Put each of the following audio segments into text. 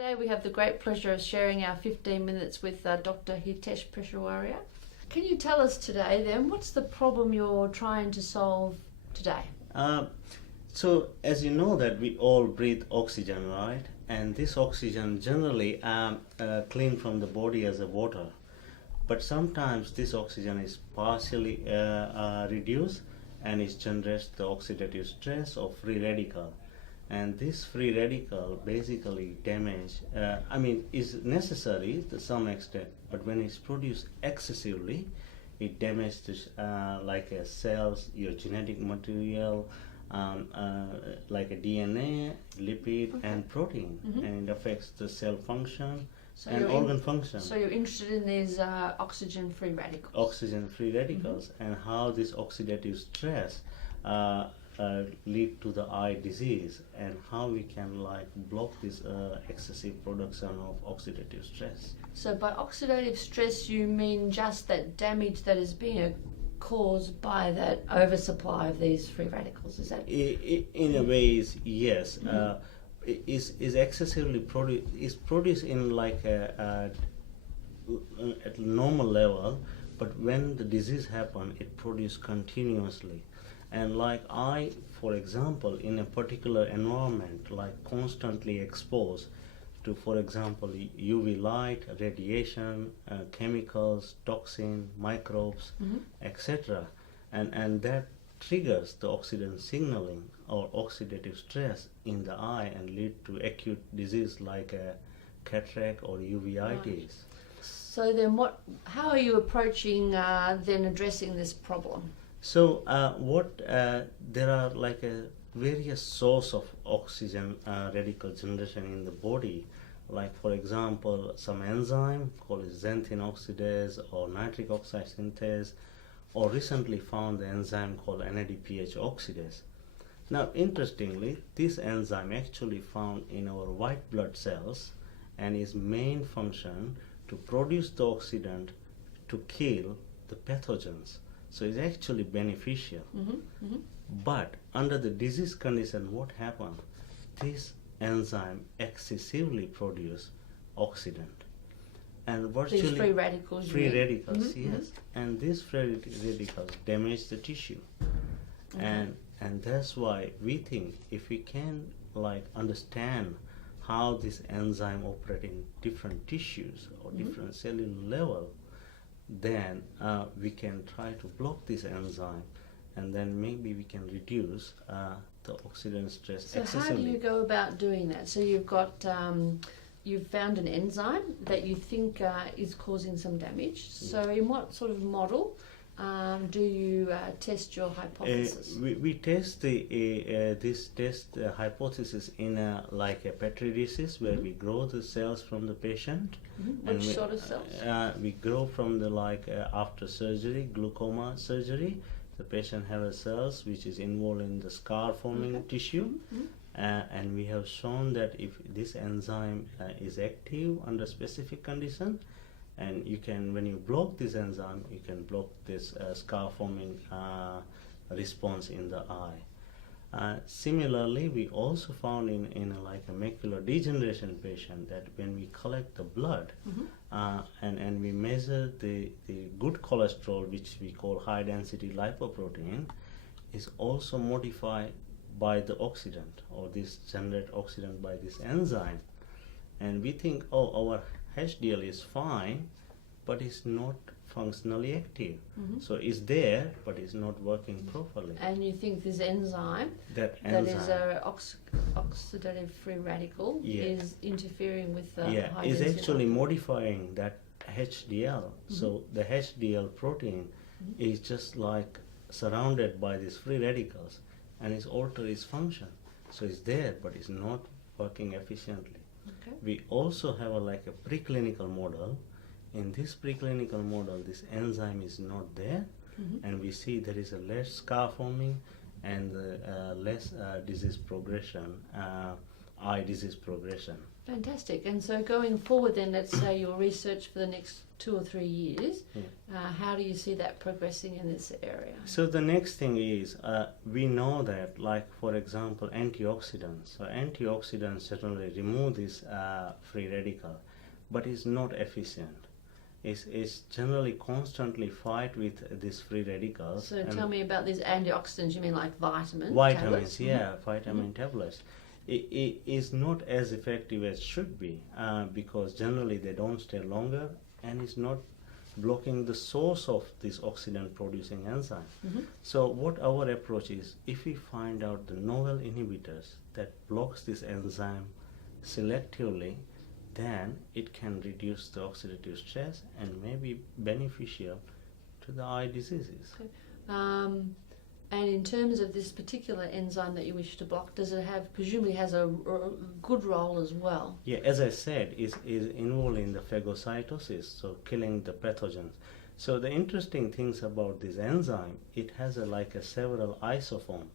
Today we have the great pleasure of sharing our 15 minutes with Dr. Hitesh Peshavariya. Can you tell us today then, what's the problem you're trying to solve today? So as you know that we all breathe oxygen, right? And this oxygen generally clean from the body as a water. But sometimes this oxygen is partially reduced and it generates the oxidative stress or free radical. And this free radical basically is necessary to some extent, but when it's produced excessively, it damages cells, your genetic material, like a DNA, lipid, and protein, and it affects the cell function and organ function. So you're interested in these oxygen-free radicals? Oxygen-free radicals, and how this oxidative stress lead to the eye disease, and how we can block this excessive production of oxidative stress. So by oxidative stress you mean just that damage that is being caused by that oversupply of these free radicals, is that? In a way, yes. Is excessively produced in at normal level, but when the disease happen, it produced continuously. And for example, in a particular environment, constantly exposed to, for example, UV light, radiation, chemicals, toxin, microbes, etc. And that triggers the oxidant signaling or oxidative stress in the eye and lead to acute disease like a cataract or uveitis. Right. So then how are you approaching then addressing this problem? So there are various source of oxygen radical generation in the body. Like for example, some enzyme called xanthine oxidase or nitric oxide synthase, or recently found the enzyme called NADPH oxidase. Now interestingly, this enzyme actually found in our white blood cells, and its main function to produce the oxidant to kill the pathogens. So it's actually beneficial. But under the disease condition, what happened? This enzyme excessively produce oxidant, and virtually these free radicals. Yes, and these free radicals damage the tissue, and that's why we think if we can understand how this enzyme operates in different tissues or different cellular level, then we can try to block this enzyme, and then maybe we can reduce the oxidant stress excessively. So how do you go about doing that? So you've got you've found an enzyme that you think is causing some damage. So in what sort of model do you test your hypothesis? We test this hypothesis in a petri dishes where we grow the cells from the patient. Which sort of cells? We grow from the after surgery, glaucoma surgery. The patient has cells which is involved in the scar forming tissue. And we have shown that if this enzyme is active under specific condition, and you can, when you block this enzyme, you can block this scar forming response in the eye. Similarly, we also found in a macular degeneration patient that when we collect the blood and we measure the good cholesterol, which we call high density lipoprotein, is also modified by the oxidant, or this generate oxidant by this enzyme. And we think, our HDL is fine, but it's not functionally active. So it's there, but it's not working properly. And you think this enzyme that is a oxidative free radical is interfering with the high is density actually modifying that HDL. So the HDL protein is just surrounded by these free radicals, and it's altered its function. So it's there, but it's not working efficiently. We also have a preclinical model. In this preclinical model, this enzyme is not there, and we see there is a less scar forming and less disease progression eye disease progression. Fantastic. And so going forward then, let's say your research for the next 2 or 3 years, how do you see that progressing in this area? So the next thing is, we know that, like for example, antioxidants. So antioxidants certainly remove this free radical, but it's not efficient. It's generally constantly fight with these free radicals. So tell me about these antioxidants. You mean like vitamins? Vitamins, tablets? yeah, vitamin tablets. It is not as effective as should be because generally they don't stay longer, and it's not blocking the source of this oxidant producing enzyme. So what our approach is, if we find out the novel inhibitors that blocks this enzyme selectively, then it can reduce the oxidative stress and may be beneficial to the eye diseases. Okay. And in terms of this particular enzyme that you wish to block, does it have, presumably has a good role as well? Yeah, as I said, is involved in the phagocytosis, so killing the pathogens. So the interesting things about this enzyme, it has several isoforms,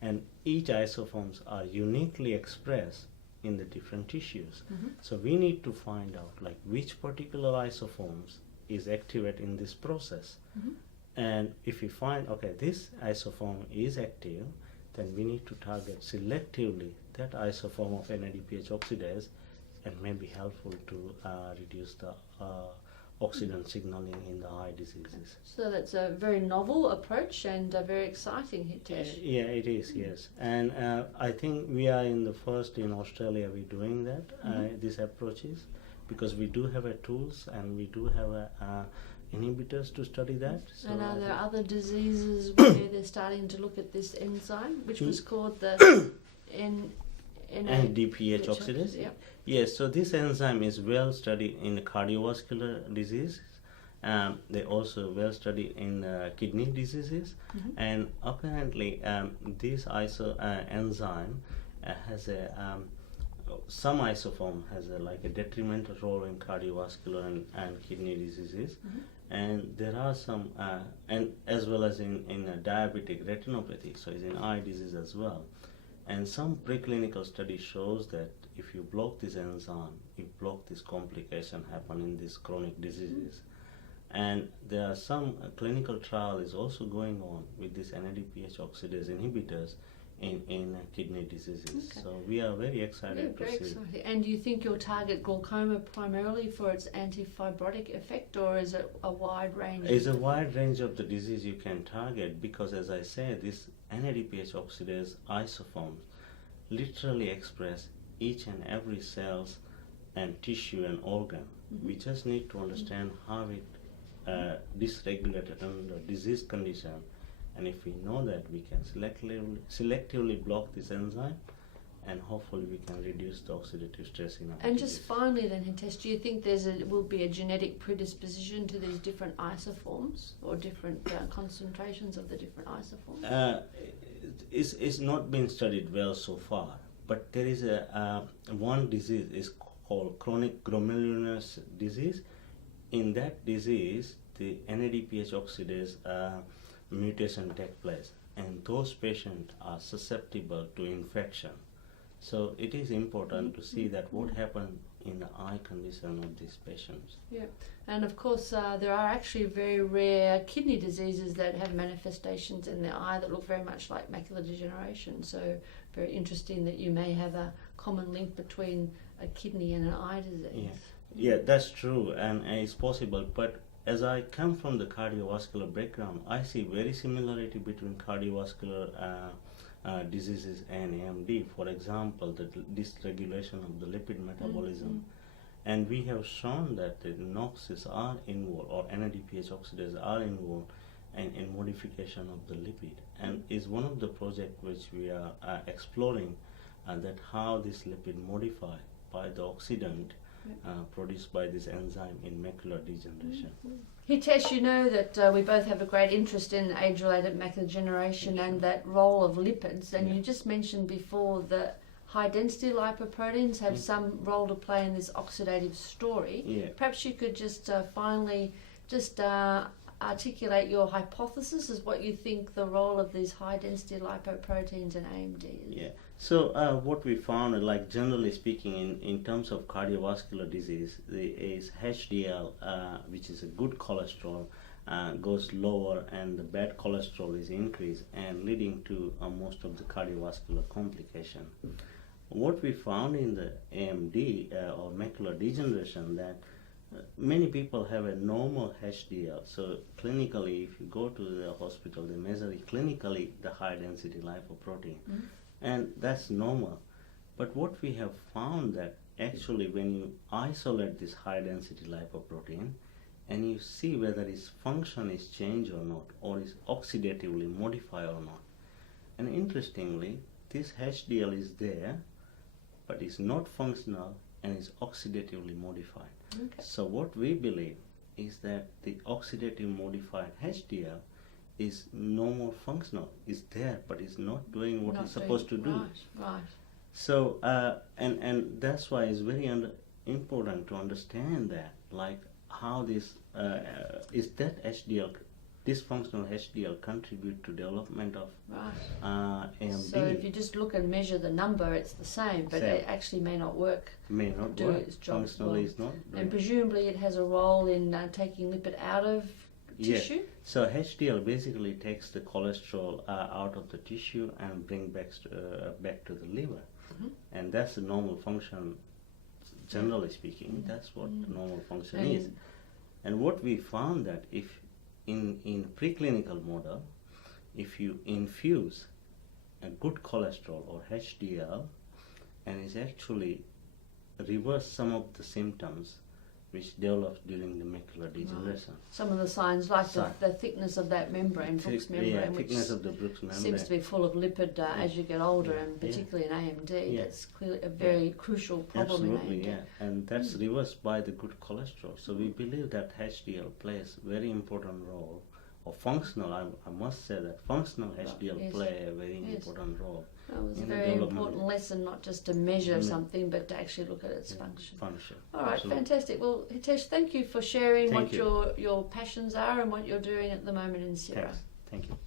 and each isoforms are uniquely expressed in the different tissues. So we need to find out which particular isoforms is activated in this process. And if we find, okay, this isoform is active, then we need to target selectively that isoform of NADPH oxidase, and may be helpful to reduce the oxidant signaling in the eye diseases. So that's a very novel approach and very exciting, Hitesh. Yeah, it is, yes. And I think we are in the first in Australia we're doing that, these approaches, because we do have tools and we do have inhibitors to study that. So and are there other diseases where they're starting to look at this enzyme, which was called the NADPH oxidase? Yep. Yes, so this enzyme is well studied in cardiovascular disease. They also well studied in kidney diseases, and apparently this enzyme has some isoform has a detrimental role in cardiovascular and kidney diseases, and there are some and as well as in diabetic retinopathy, so it's in eye disease as well. And some preclinical study shows that if you block this enzyme, you block this complication happen in these chronic diseases. And there are some clinical trial is also going on with this NADPH oxidase inhibitors in kidney diseases. Okay. So we are very excited to very see. exciting. And do you think you'll target glaucoma primarily for its antifibrotic effect, or is it a wide range? It's a wide range of the disease you can target, because as I said, this NADPH oxidase isoforms literally express each and every cells and tissue and organ. We just need to understand how it dysregulated under disease condition, and if we know that, we can selectively block this enzyme, and hopefully we can reduce the oxidative stress in our And disease. just finally then, Hitesh, do you think will be a genetic predisposition to these different isoforms, or different concentrations of the different isoforms? It's not been studied well so far, but there is one disease is called chronic glomerular disease. In that disease, the NADPH oxidase mutation takes place, and those patients are susceptible to infection. So it is important to see that what happened in the eye condition of these patients. Yeah, and of course there are actually very rare kidney diseases that have manifestations in the eye that look very much like macular degeneration. So very interesting that you may have a common link between a kidney and an eye disease. Yeah, that's true, and it's possible. But as I come from the cardiovascular background, I see very similarity between cardiovascular diseases and AMD. For example, the dysregulation of the lipid metabolism. And we have shown that the NOXs are involved, or NADPH oxidase are involved in modification of the lipid. And is one of the projects which we are exploring, that how this lipid modified by the oxidant produced by this enzyme in macular degeneration. Hitesh, you know that we both have a great interest in age-related macular degeneration and that role of lipids, and you just mentioned before that high-density lipoproteins have some role to play in this oxidative story. Perhaps you could just finally just articulate your hypothesis as what you think the role of these high-density lipoproteins in AMD is? Yeah. So what we found, like generally speaking, in terms of cardiovascular disease, is HDL, which is a good cholesterol, goes lower, and the bad cholesterol is increased, and leading to most of the cardiovascular complication. What we found in the AMD or macular degeneration, that many people have a normal HDL. So clinically, if you go to the hospital, they measure it clinically, the high density lipoprotein. And that's normal. But what we have found that actually when you isolate this high density lipoprotein and you see whether its function is changed or not, or is oxidatively modified or not. And interestingly, this HDL is there, but is not functional and is oxidatively modified. Okay. So what we believe is that the oxidative modified HDL is no more functional. It's there, but it's not doing what it's supposed to do. Right. So and that's why it's very important to understand that, like how this is that HDL, dysfunctional HDL, contribute to development of AMD. So if you just look and measure the number, it's the same, but it actually may not work. May not do work. Its job Functionally, well. it's not. And presumably it has a role in taking lipid out of tissue. So HDL basically takes the cholesterol out of the tissue and bring back to the liver, and that's the normal function. Generally speaking, that's what the normal function is. And what we found that if in preclinical model, if you infuse a good cholesterol or HDL, and it's actually reverse some of the symptoms which develops during the macular degeneration. Some of the signs, like the thickness of that membrane, Brooks membrane, which thickness of the Brooks membrane seems to be full of lipid as you get older, and particularly in AMD, that's clearly a very crucial problem in AMD. And that's reversed by the good cholesterol. So we believe that HDL plays a very important role, or functional, I must say that functional HDL play a very important role. That was a very important lesson, not just to measure something, but to actually look at its function. All right, fantastic. Well, Hitesh, thank you for sharing what your passions are and what you're doing at the moment in Sierra. Thank you.